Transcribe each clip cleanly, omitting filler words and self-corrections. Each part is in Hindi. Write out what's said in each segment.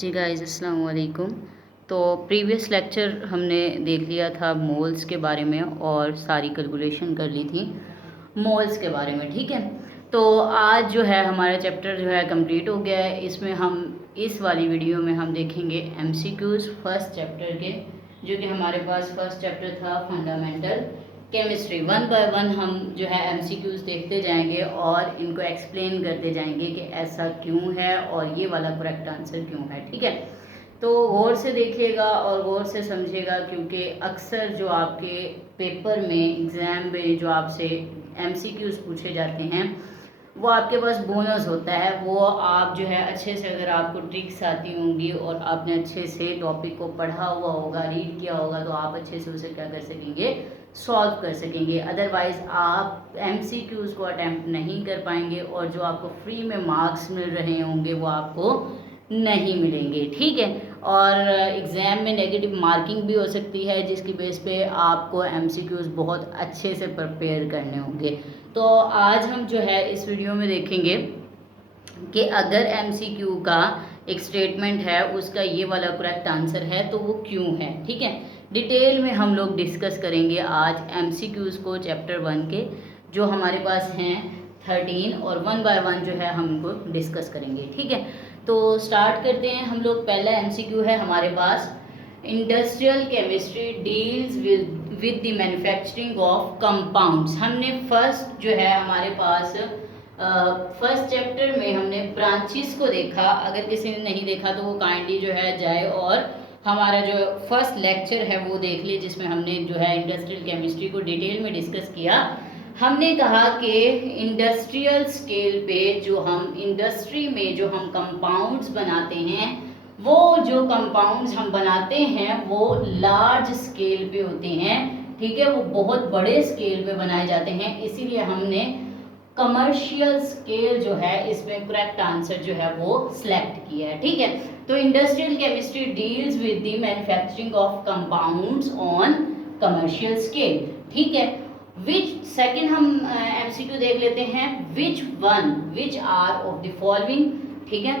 जी गाइस अस्सलाम वालेकुम। तो प्रीवियस लेक्चर हमने देख लिया था मोल्स के बारे में और सारी कैलकुलेशन कर ली थी मोल्स के बारे में, ठीक है। तो आज जो है हमारा चैप्टर जो है कंप्लीट हो गया है। इसमें हम इस वाली वीडियो में हम देखेंगे एमसीक्यूज़ फर्स्ट चैप्टर के, जो कि हमारे पास फर्स्ट चैप्टर था fundamental chemistry. One by one हम जो है एमसीक्यूज़ देखते जाएंगे और इनको एक्सप्लेन करते जाएंगे कि ऐसा क्यों है और ये वाला करेक्ट आंसर क्यों है, ठीक है। तो गौर से देखिएगा और गौर से समझिएगा, क्योंकि अक्सर जो आपके पेपर में एग्ज़ाम में जो आपसे एमसीक्यूज़ पूछे जाते हैं वो आपके पास बोनस होता है। वो आप जो है अच्छे से, अगर आपको ट्रिक्स आती होंगी और आपने अच्छे से टॉपिक को पढ़ा हुआ होगा, रीड किया होगा, तो आप अच्छे से उसे क्या कर सकेंगे, सॉल्व कर सकेंगे। अदरवाइज़ आप एमसीक्यूज़ को अटैम्प्ट नहीं कर पाएंगे और जो आपको फ्री में मार्क्स मिल रहे होंगे वो आपको नहीं मिलेंगे, ठीक है। और एग्ज़ाम में नेगेटिव मार्किंग भी हो सकती है, जिसकी बेस पे आपको एमसीक्यूज़ बहुत अच्छे से प्रिपेयर करने होंगे। तो आज हम जो है इस वीडियो में देखेंगे कि अगर एमसीक्यू का एक स्टेटमेंट है उसका ये वाला करेक्ट आंसर है तो वो क्यों है, ठीक है। डिटेल में हम लोग डिस्कस करेंगे आज एमसीक्यूज़ को चैप्टर 1 के, जो हमारे पास हैं 13, और वन बाय वन जो है हम उनको डिस्कस करेंगे, ठीक है। तो स्टार्ट करते हैं हम लोग। पहला एमसीक्यू है हमारे पास, industrial chemistry deals with the manufacturing of compounds. हमने फर्स्ट जो है हमारे पास फर्स्ट चैप्टर में हमने ब्रांचेस को देखा। अगर किसी ने नहीं देखा तो वो काइंडली जो है जाए और हमारा जो फर्स्ट लेक्चर है वो देख लिए, जिसमें हमने जो है इंडस्ट्रियल केमिस्ट्री को डिटेल में डिस्कस किया। हमने कहा कि इंडस्ट्रियल स्केल पे जो हम इंडस्ट्री में जो हम कंपाउंड्स बनाते हैं, वो जो कंपाउंड्स हम बनाते हैं वो लार्ज स्केल पे होते हैं, ठीक है। वो बहुत बड़े स्केल पे बनाए जाते हैं, इसीलिए हमने कमर्शियल स्केल जो है इसमें करेक्ट आंसर जो है वो सिलेक्ट किया है, ठीक है। तो industrial chemistry deals with the manufacturing of compounds on commercial scale, ठीक है। विच सेकंड हम एमसीक्यू देख लेते हैं, which are of the following, ठीक है,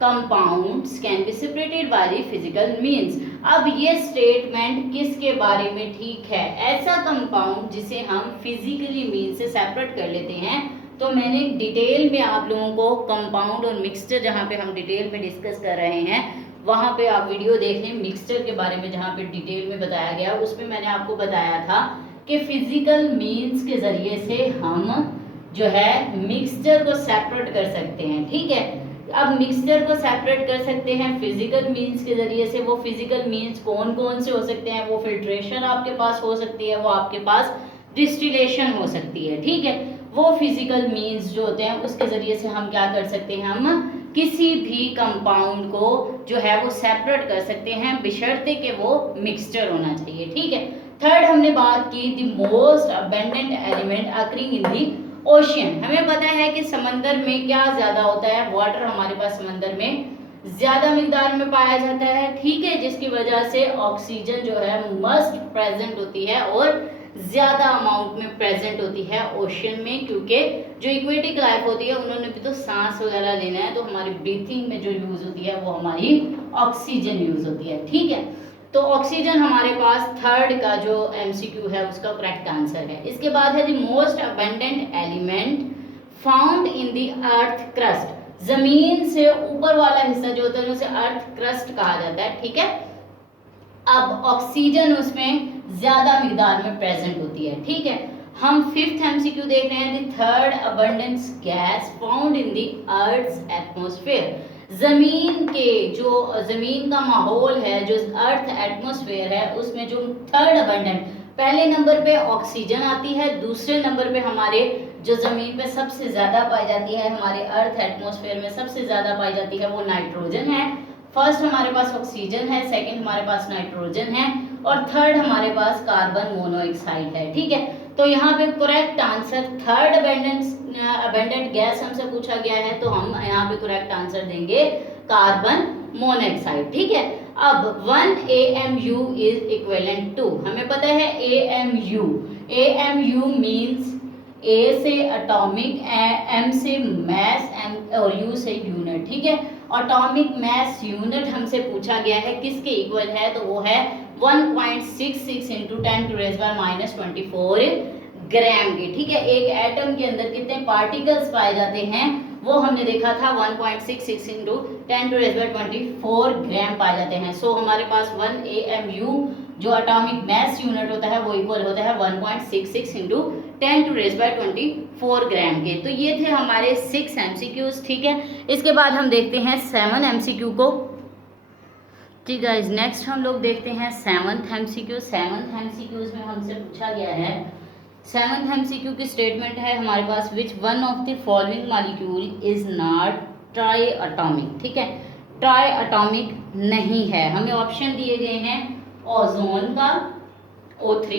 compounds can be separated by the physical means. अब ये स्टेटमेंट किसके बारे में ठीक है, ऐसा कंपाउंड जिसे हम फिजिकली मीन से सेपरेट कर लेते हैं। तो मैंने डिटेल में आप लोगों को कंपाउंड और मिक्सचर, जहाँ पे हम डिटेल में डिस्कस कर रहे हैं, वहाँ पे आप वीडियो देख लें मिक्सचर के बारे में, जहाँ पे डिटेल में बताया गया। उसमें मैंने आपको बताया था कि फिजिकल मीन्स के ज़रिए से हम जो है मिक्सचर को सेपरेट कर सकते हैं, ठीक है। अब मिक्सचर को सेपरेट कर सकते हैं फिजिकल मीन्स के ज़रिए से। वो फिजिकल मीन्स कौन कौन से हो सकते हैं, वो फिल्ट्रेशन आपके पास हो सकती है, वो आपके पास डिस्टिलेशन हो सकती है, ठीक है। वो फिजिकल मीन्स जो होते हैं उसके ज़रिए से हम क्या कर सकते हैं, हम किसी भी कंपाउंड को जो है वो सेपरेट कर सकते हैं, बशर्ते कि वो मिक्सचर होना चाहिए, ठीक है। थर्ड हमने बात की the most abundant element occurring in the ocean. हमें पता है कि समंदर में क्या ज़्यादा होता है, वाटर हमारे पास समंदर में ज़्यादा मिकदार में पाया जाता है, ठीक है, जिसकी वजह से ऑक्सीजन जो है मस्ट प्रेजेंट होती है और ज़्यादा अमाउंट में प्रेजेंट होती है ओशियन में, क्योंकि जो इक्वेटिक लाइफ होती है उन्होंने भी तो सांस वगैरह लेना है, तो हमारी ब्रीथिंग में जो यूज़ होती है वो हमारी ऑक्सीजन यूज़ होती है, ठीक है। तो ऑक्सीजन हमारे पास थर्ड का जो एमसीक्यू है उसका करेक्ट आंसर है। इसके बाद है the most abundant element found in the earth crust. जमीन से ऊपर वाला हिस्सा जो होता है उसे अर्थ क्रस्ट कहा जाता है, ठीक है। अब ऑक्सीजन उसमें ज्यादा मिकदार में प्रेजेंट होती है, ठीक है। हम फिफ्थ एमसीक्यू देख रहे हैं, the third abundance gas found in the earth's atmosphere. जमीन का माहौल है, जो अर्थ एटमॉस्फेयर है, उसमें जो थर्ड अबंडेंट, पहले नंबर पे ऑक्सीजन आती है, दूसरे नंबर पे हमारे जो जमीन पे सबसे ज्यादा पाई जाती है, हमारे अर्थ एटमॉस्फेयर में सबसे ज्यादा पाई जाती है, वो नाइट्रोजन है। फर्स्ट हमारे पास ऑक्सीजन है, सेकंड हमारे पास नाइट्रोजन है, और थर्ड हमारे पास कार्बन मोनोऑक्साइड है, ठीक है। तो यहाँ पे correct answer third abundant gas हमसे पूछा गया है, तो हम यहाँ पे करेक्ट आंसर देंगे कार्बन मोनोऑक्साइड, ठीक है। अब 1 AMU इज इक्विवेलेंट टू, हमें पता है AMU मींस A से एटॉमिक, M से मैस, और U से यूनिट, ठीक है। एटॉमिक मास यूनिट हमसे पूछा गया है किसके इक्वल है, तो वो है 1.66 इंटू 10⁻⁻24 ग्राम के। ठीक है, एक एटम के अंदर कितने पार्टिकल्स पाए जाते हैं वो हमने देखा था 1.66 इंटू 10⁻24 ग्राम पाए जाते हैं। सो हमारे पास 1 AMU जो एटॉमिक मास यूनिट होता है वो इक्वल होता है 1.66 इंटू 10⁻24 ग्राम के। तो ये थे हमारे 6 MCQs। ठीक है, इसके बाद हम देखते हैं 7 MCQ को। ठीक है, नेक्स्ट हम लोग देखते हैं 7th MCQ। 7th MCQs में हमसे पूछा गया है, 7th MCQ की स्टेटमेंट है हमारे पास, which one of the following molecule is not triatomic. ठीक है, ट्राई एटॉमिक नहीं है। हमें ऑप्शन दिए गए हैं ओजोन का O3,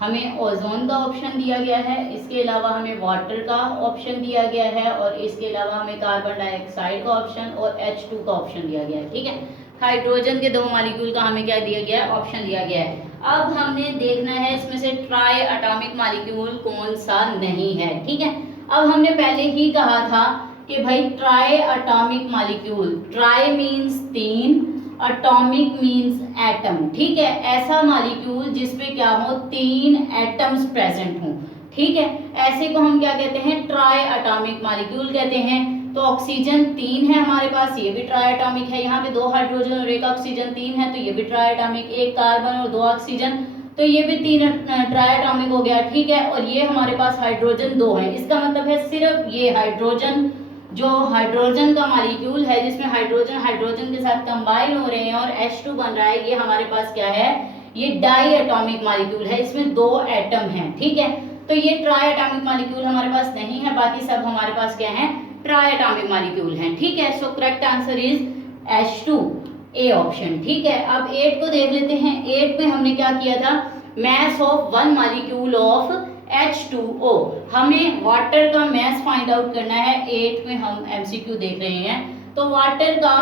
हमें ओजोन का ऑप्शन दिया गया है, इसके अलावा हमें वाटर का ऑप्शन दिया गया है, और इसके अलावा हमें कार्बन डाइऑक्साइड का ऑप्शन और H2 का ऑप्शन दिया गया है। ठीक है, हाइड्रोजन के 2 मॉलिक्यूल का हमें क्या दिया गया है, ऑप्शन दिया गया है। अब हमने देखना है इसमें से ट्राई एटॉमिक मॉलिक्यूल कौन सा नहीं है। ठीक है, अब हमने पहले ही कहा था कि भाई try atomic molecule, try means 3, atomic means atom. ठीक है, ऐसा मॉलिक्यूल जिसमें क्या हो 3 एटम्स प्रेजेंट हों। ठीक है, ऐसे को हम क्या कहते हैं, ट्राई एटॉमिक मॉलिक्यूल कहते हैं। तो ऑक्सीजन 3 है हमारे पास, ये भी ट्राई एटॉमिक है। यहाँ पे 2 हाइड्रोजन और 1 ऑक्सीजन 3 है, तो ये भी ट्राई एटॉमिक। 1 कार्बन और 2 ऑक्सीजन, तो ये भी 3 ट्राई एटॉमिक हो गया। ठीक है, और ये हमारे पास हाइड्रोजन 2 है। इसका मतलब है सिर्फ ये हाइड्रोजन, जो हाइड्रोजन का मॉलिक्यूल है जिसमें हाइड्रोजन हाइड्रोजन के साथ कंबाइन हो रहे हैं और H2 बन रहा है, ये हमारे पास क्या है, ये डाई एटॉमिक मॉलिक्यूल है, इसमें 2 एटम हैं। ठीक है, तो ये ट्राई एटॉमिक मॉलिक्यूल हमारे पास नहीं है, बाकी सब हमारे पास क्या है, ट्राई एटॉमिक मॉलिक्यूल हैं। ठीक है, so correct answer is H2, A option. ठीक है, अब 8 को देख लेते हैं। 8 में हमने क्या किया था, mass of 1 molecule of H2O, हमें वाटर का मास फाइंड आउट करना है। 8 में हम MCQ देख रहे हैं, तो वाटर का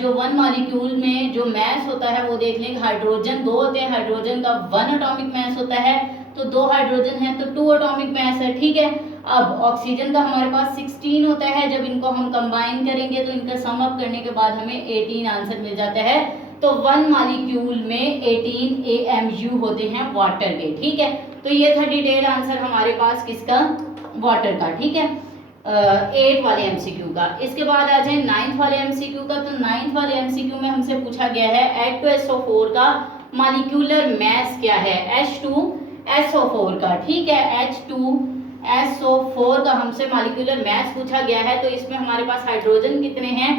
जो 1 मॉलिक्यूल में जो मास होता है वो देख लेंगे। हाइड्रोजन 2 होते हैं, हाइड्रोजन का 1 एटॉमिक मास होता है, तो 2 हाइड्रोजन है तो 2 एटॉमिक मास है। ठीक है, अब ऑक्सीजन का हमारे पास 16 होता है, जब इनको हम कंबाइन करेंगे तो इनका सम अप करने के बाद हमें 18 आंसर मिल जाता है। तो 1 मॉलिक्यूल में 18 AMU होते हैं वाटर के। ठीक है, तो ये था डिटेल आंसर हमारे पास किसका, वाटर का। ठीक है, 8 वाले MCQ का। इसके बाद आ जाए 9th वाले MCQ का। तो 9th वाले MCQ में हमसे पूछा गया है H2SO4 का मॉलिक्यूलर मास क्या है, H2SO4 का। ठीक है, H2SO4 का हमसे मॉलिक्यूलर मास पूछा गया है। तो इसमें हमारे पास हाइड्रोजन कितने हैं,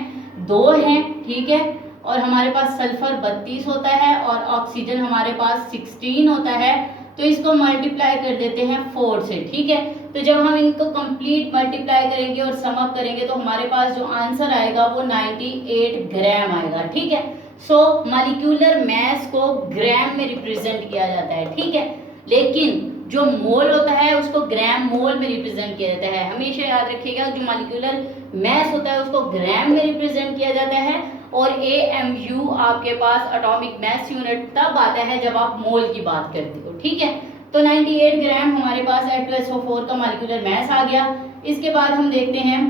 2 हैं। ठीक है, और हमारे पास सल्फर 32 होता है और ऑक्सीजन हमारे पास 16 होता है। तो इसको मल्टीप्लाई कर देते हैं 4 से। ठीक है, तो जब हम इनको कंप्लीट मल्टीप्लाई करेंगे और सम अप करेंगे तो हमारे पास जो आंसर आएगा वो 98 ग्राम आएगा। ठीक है, सो मॉलिक्यूलर मास को ग्राम में रिप्रेजेंट किया जाता है। ठीक है, लेकिन जो मोल होता है उसको ग्राम मोल में रिप्रेजेंट किया जाता है। हमेशा याद रखिएगा, जो मॉलिक्यूलर मास होता है उसको ग्राम में रिप्रेजेंट किया जाता है, और AMU आपके पास एटॉमिक मास यूनिट तब आता है जब आप मोल की बात करते हो। ठीक है, तो 98 ग्राम हमारे पास H2SO4 का मॉलिक्यूलर मास आ गया। इसके बाद हम देखते हैं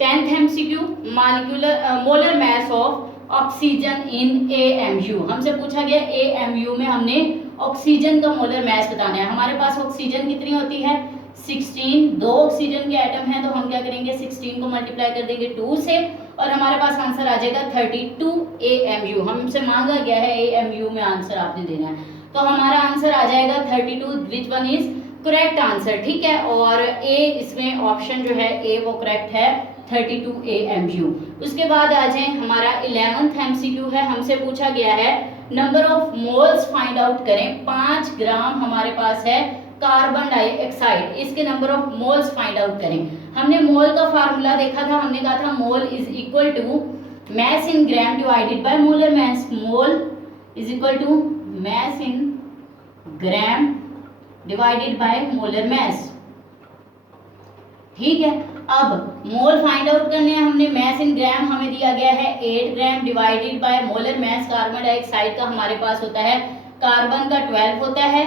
10th MCQ, molar mass of oxygen in AMU। हमसे पूछा गया AMU में हमने ऑक्सीजन का मोलर मास बताना है। हमारे पास ऑक्सीजन कितनी होती है, 16, 2 ऑक्सीजन के एटम हैं, तो हम क्या करेंगे 16 को मल्टीप्लाई कर देंगे 2 से, और हमारे पास आंसर आ जाएगा 32 AMU। हमसे मांगा गया है AMU में आंसर आपने देना है, तो हमारा आंसर आ जाएगा 32, विच वन इज करेक्ट आंसर। ठीक है, और ए इसमें ऑप्शन जो है ए वो करेक्ट है, 32 AMU। उसके बाद आ जाए हमारा 11th MCQ है। हमसे पूछा गया है number of moles find out करें। 5 ग्राम हमारे पास है कार्बन डाइऑक्साइड, इसके number of moles find out करें। हमने मोल का फार्मूला देखा था, हमने कहा था mole is equal to mass in gram divided by molar mass. Mole is equal to mass in gram divided by molar mass. ठीक है, अब मोल फाइंड आउट करने हैं हमने। मैस इन ग्राम हमें दिया गया है 8 gram divided by molar mass carbon dioxide का हमारे पास होता है, कार्बन का 12 होता है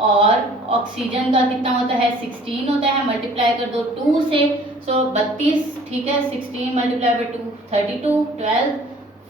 और ऑक्सीजन का कितना होता है 16 होता है, मल्टीप्लाई कर दो 2 से, सो 32, ठीक है, 16 मल्टीप्लाई बाई 2 32, 12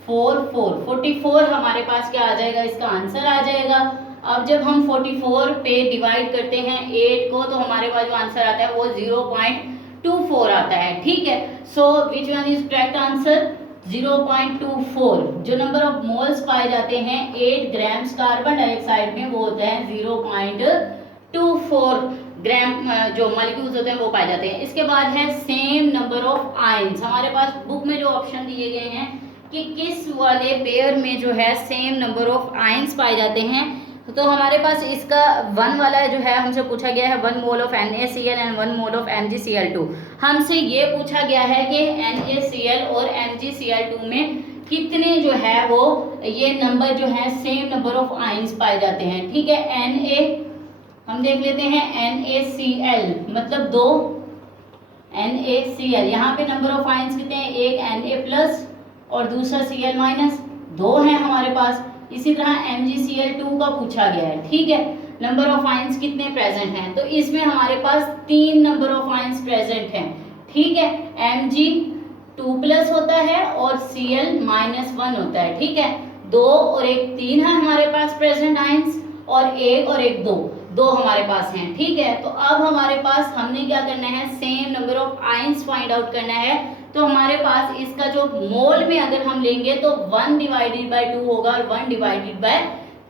4 4 44 हमारे पास क्या आ जाएगा, इसका आंसर आ जाएगा। अब जब हम 44 पे डिवाइड करते हैं 8 को, तो हमारे पास जो आंसर आता है वो 0.24 आता है, ठीक है। So which one is correct answer, 0.24। जो नंबर ऑफ मोल्स पाए जाते हैं 8 ग्राम्स कार्बन डाइऑक्साइड में, वो होता है 0.24 ग्राम जो मॉलिक्यूल्स होते हैं वो पाए जाते हैं। इसके बाद है सेम नंबर ऑफ आयंस। हमारे पास बुक में जो ऑप्शन दिए गए हैं कि किस वाले पेयर में जो है सेम नंबर ऑफ आयंस पाए जाते हैं, तो हमारे पास इसका 1 वाला जो है हमसे पूछा गया है 1 mole of NaCl and 1 mole of MgCl2। हमसे ये पूछा गया है कि NaCl और MgCl2 में कितने जो है वो ये नंबर जो है सेम नंबर ऑफ आयंस पाए जाते हैं, ठीक है। Na हम देख लेते हैं, NaCl मतलब 2 NaCl, यहाँ पे नंबर ऑफ आयंस कितने हैं, एक Na प्लस और दूसरा Cl माइनस, 2 है हमारे पास। इसी तरह MgCl2 का पूछा गया है, ठीक है, नंबर ऑफ आयंस कितने प्रेजेंट हैं, तो इसमें हमारे पास 3 नंबर ऑफ आयंस प्रेजेंट हैं, ठीक है। Mg 2+ होता है और Cl -1 होता है, ठीक है। 2 और 1 3 है हमारे पास प्रेजेंट आयंस, और 1 और 1 2 हमारे पास हैं, ठीक है। तो अब हमारे पास हमने क्या करना है, same number of ions find out करना है। तो हमारे पास इसका जो मोल में अगर हम लेंगे तो 1 डिवाइडेड बाई 2 होगा और 1 डिवाइडेड बाई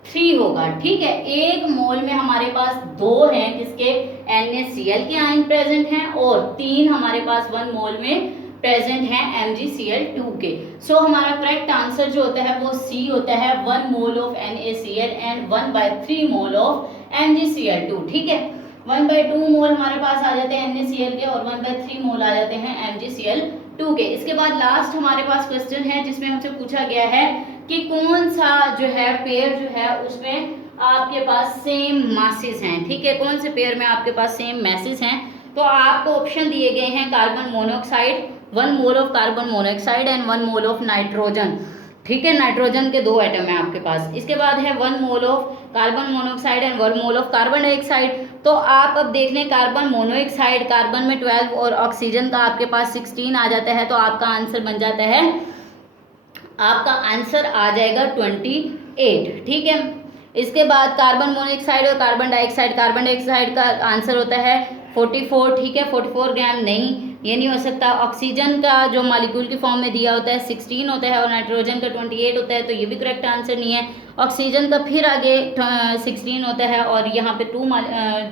3 होगा, ठीक है। एक मोल में हमारे पास 2 हैं किसके, NaCl के आयन प्रेजेंट हैं, और 3 हमारे पास 1 मोल में प्रेजेंट हैं MgCl2 के। सो हमारा करेक्ट आंसर जो होता है वो C होता है, 1 mole of NaCl and 1/3 mole of MgCl2, ठीक है। 1/2 मोल हमारे पास आ जाते हैं NaCl के और 1/3 मोल आ जाते हैं MgCl2 के। इसके बाद लास्ट हमारे पास क्वेश्चन है जिसमें हमसे पूछा गया है कि कौन सा जो है पेयर जो है उसमें आपके पास सेम मासेस हैं, ठीक है, कौन से पेयर में आपके पास सेम मासेस हैं। तो आपको ऑप्शन दिए गए हैं carbon monoxide, 1 mole of carbon monoxide and 1 mole of nitrogen, ठीक है, नाइट्रोजन के 2 एटम है आपके पास। इसके बाद है 1 mole of carbon monoxide and 1 mole of carbon dioxide. तो आप अब देख लें, कार्बन मोनोऑक्साइड, कार्बन में 12 और ऑक्सीजन का आपके पास 16 आ जाता है, तो आपका आंसर बन जाता है, आपका आंसर आ जाएगा 28, ठीक है। इसके बाद कार्बन मोनोऑक्साइड और कार्बन डाइऑक्साइड का आंसर होता है 44, ठीक है, 44 ग्राम नहीं, ये नहीं हो सकता। ऑक्सीजन का जो मॉलिक्यूल की फॉर्म में दिया होता है 16 होता है और नाइट्रोजन का 28 होता है, तो ये भी करेक्ट आंसर नहीं है। ऑक्सीजन का फिर आगे 16 होता है और यहाँ पे 2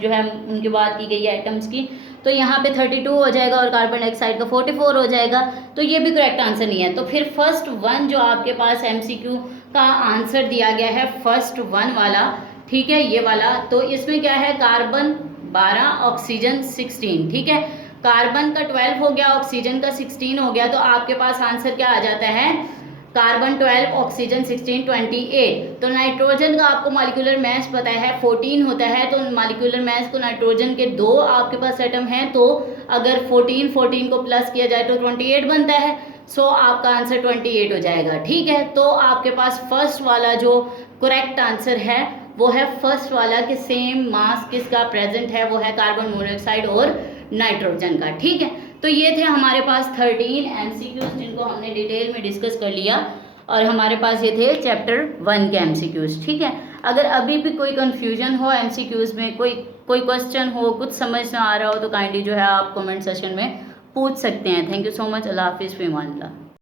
जो है उनकी बात की गई है एटम्स की, तो यहाँ पे 32 हो जाएगा और कार्बन डाइऑक्साइड का 44 हो जाएगा, तो ये भी करेक्ट आंसर नहीं है। तो फिर फर्स्ट 1 जो आपके पास MCQ का आंसर दिया गया है, फर्स्ट 1 वाला, ठीक है, ये वाला, तो इसमें क्या है, कार्बन 12 ऑक्सीजन 16, ठीक है, कार्बन का 12 हो गया, ऑक्सीजन का 16 हो गया, तो आपके पास आंसर क्या आ जाता है, कार्बन 12 ऑक्सीजन 16 28। तो नाइट्रोजन का आपको मॉलिक्यूलर मास पता है 14 होता है, तो मॉलिक्यूलर मास को नाइट्रोजन के 2 आपके पास एटम हैं, तो अगर 14 को प्लस किया जाए तो 28 बनता है। सो आपका आंसर 28 हो जाएगा, ठीक है। तो आपके पास फर्स्ट वाला जो करेक्ट आंसर है वो है फर्स्ट वाला कि सेम मास किसका प्रेजेंट है, वो है कार्बन मोनोऑक्साइड और नाइट्रोजन का, ठीक है। तो ये थे हमारे पास 13 MCQs जिनको हमने डिटेल में डिस्कस कर लिया, और हमारे पास ये थे चैप्टर 1 के MCQs, ठीक है। अगर अभी भी कोई कन्फ्यूजन हो MCQs में, कोई क्वेश्चन हो, कुछ समझ ना आ रहा हो, तो काइंडली जो है आप कमेंट सेशन में पूछ सकते हैं। Thank you so much. अल्लाह हाफिज़, फ़ी अमान अल्लाह।